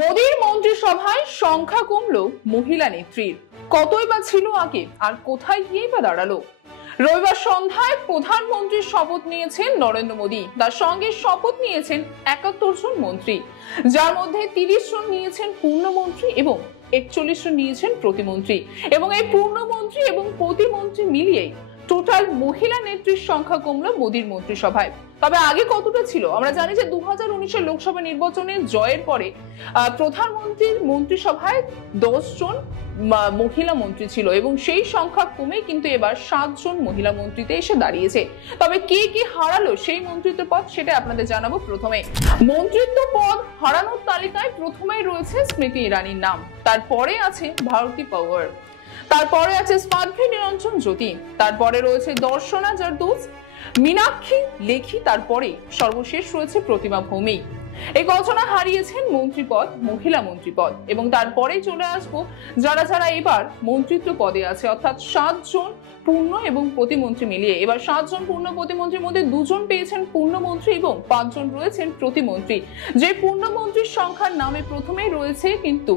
মোদীর মন্ত্রিসভায় সংখ্যা কমলো মহিলা নেত্রীর। কতই বা ছিল আগে আর কোথায় গিয়ে বা দাঁড়ালো? রবিবার সন্ধ্যায় প্রধানমন্ত্রীর শপথ নিয়েছেন নরেন্দ্র মোদী। তার সঙ্গে শপথ নিয়েছেন ৭১ জন মন্ত্রী, যার মধ্যে ৩০ জন নিয়েছেন পূর্ণমন্ত্রী এবং ৪১ জন নিয়েছেন প্রতিমন্ত্রী। এবং এই পূর্ণমন্ত্রী এবং প্রতিমন্ত্রী মিলিয়ে টোটাল মহিলা নেত্রীর সংখ্যা কমলো মোদীর মন্ত্রিসভায়। তবে আগে কতটা ছিল? আমরা জানি যে 2019-এর লোকসভা নির্বাচনে জয়ের পরে প্রধানমন্ত্রীর মন্ত্রিসভায় 10 জন মহিলা মন্ত্রী ছিল এবং সেই সংখ্যা কমে কিন্তু এবার 7 জন মহিলা মন্ত্রীতে এসে দাঁড়িয়েছে। তবে কে কে হারালো সেই মন্ত্রিত্ব পদ সেটা আপনাদের জানাবো। প্রথমে মন্ত্রিত্ব পদ হারানোর তালিকায় প্রথমেই রয়েছে স্মৃতি ইরানির নাম, তারপরে আছে ভারতী পাওয়ার, তারপরে আছে স্পার্ধী নিরঞ্জন জ্যোতি, তারপরে রয়েছে দর্শনা জারদোজ, মীনাক্ষী লেখি, তারপরে সর্বশেষ রয়েছে প্রতিমা ভৌমিক। এই কজনা হারিয়েছেন মন্ত্রীপদ, মহিলা মন্ত্রীপদ। এবং তারপরে চলে আসবো যারা যারা এবার মন্ত্রিত্ব পদে আছে, অর্থাৎ 7 জন পূর্ণ এবং প্রতিমন্ত্রী মিলিয়ে। এবার 7 জন পূর্ণ প্রতিমন্ত্রীর মধ্যে 2 জন পেয়েছেন পূর্ণমন্ত্রী এবং 5 জন রয়েছেন প্রতিমন্ত্রী। যে পূর্ণমন্ত্রীর সংখ্যার নামে প্রথমেই রয়েছে কিন্তু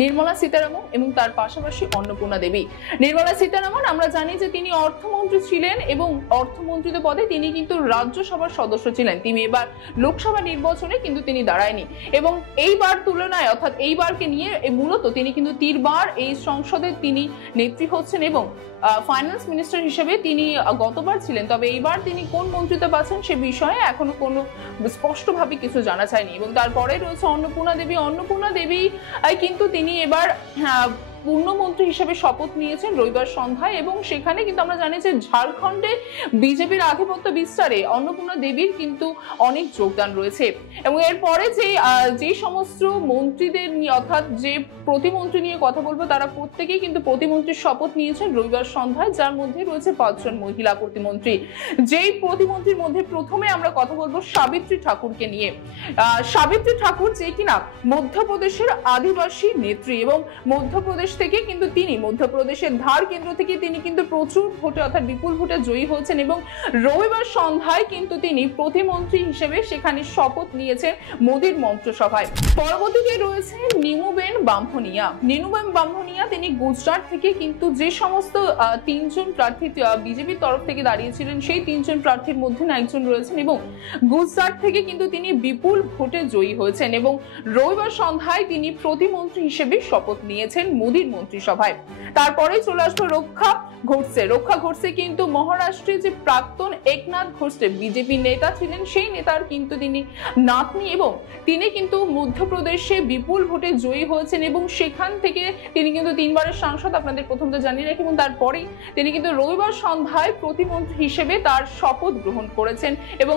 নির্মলা সীতারামন এবং তার পাশাপাশি অন্নপূর্ণা দেবী। নির্মলা সীতারামন আমরা জানি যে তিনি অর্থমন্ত্রী ছিলেন এবং অর্থমন্ত্রীতে পদে তিনি কিন্তু রাজ্যসভার সদস্য ছিলেন। তিনি এবার লোকসভা নির্বাচনে কিন্তু তিনি দাঁড়ায়নি এবং এইবার তুলনায় অর্থাৎ এইবারকে নিয়ে মূলত তিনি কিন্তু 3 বার এই সংসদে তিনি নেত্রী হচ্ছেন এবং ফাইন্যান্স মিনিস্টার হিসেবে তিনি গতবার ছিলেন। তবে এইবার তিনি কোন মন্ত্রিত্ব পাচ্ছেন সে বিষয়ে এখনো কোনো স্পষ্টভাবে কিছু জানা যায়নি। এবং তারপরে রয়েছে অন্নপূর্ণা দেবী। অন্নপূর্ণা দেবী কিন্তু তিনি এবার পূর্ণমন্ত্রী হিসেবে শপথ নিয়েছেন রবিবার সন্ধ্যায় এবং সেখানে কিন্তু আমরা জানি যে ঝাড়খণ্ডে বিজেপির আধিপত্য বিস্তারে অন্নপূর্ণা দেবীর কিন্তু অনেক যোগদান রয়েছে। এবং এরপরে যে সমস্ত মন্ত্রীদের নিয়ে অর্থাৎ যে প্রতিমন্ত্রী নিয়ে কথা বলবো তারা প্রত্যেকেই কিন্তু প্রতিমন্ত্রীর শপথ নিয়েছেন রবিবার সন্ধ্যায়, যার মধ্যে রয়েছে 5 জন মহিলা প্রতিমন্ত্রী। যেই প্রতিমন্ত্রীর মধ্যে প্রথমে আমরা কথা বলবো সাবিত্রী ঠাকুরকে নিয়ে। সাবিত্রী ঠাকুর যে কিনা মধ্যপ্রদেশের আদিবাসী নেত্রী এবং মধ্যপ্রদেশ থেকে কিন্তু তিনি মধ্যপ্রদেশের ধার কেন্দ্র থেকে তিনি কিন্তু প্রচুর ভোটে অর্থাৎ বিপুল ভোটে জয়ী হয়েছেন এবং রবিবার সন্ধ্যায় কিন্তু তিনি প্রতিমন্ত্রী হিসেবে সেখানে শপথ নিয়েছেন মোদীর মন্ত্রিসভায়। পরবর্তীতে রয়েছে নিমুবেন বামভনিয়া। নিমুবেন বামভনিয়া তিনি গুজরাট থেকে কিন্তু যে সমস্ত 3 জন প্রার্থী বিজেপির তরফ থেকে দাঁড়িয়েছিলেন সেই 3 জন প্রার্থীর মধ্যে একজন রয়েছেন এবং গুজরাট থেকে কিন্তু তিনি বিপুল ভোটে জয়ী হয়েছেন এবং রবিবার সন্ধ্যায় তিনি প্রতিমন্ত্রী হিসেবে শপথ নিয়েছেন মোদীর মন্ত্রিসভায়। তারপরে চলে আসলো রক্ষা ঘোটসে। রক্ষা ঘোটসে কিন্তু মহারাষ্ট্রে যে প্রাক্তন একনাথ ঘোটসে বিজেপি নেতা ছিলেন সেই নেতার কিন্তু তিনি নাতনি এবং তিনি কিন্তু মধ্যপ্রদেশে বিপুল ভোটে জয়ী হয়েছেন এবং সেখান থেকে তিনি কিন্তু 3 বারের সাংসদ, আপনাদের প্রথমটা জানিয়ে রাখি। এবং তারপরেই তিনি কিন্তু রবিবার সন্ধ্যায় প্রতিমন্ত্রী হিসেবে তার শপথ গ্রহণ করেছেন এবং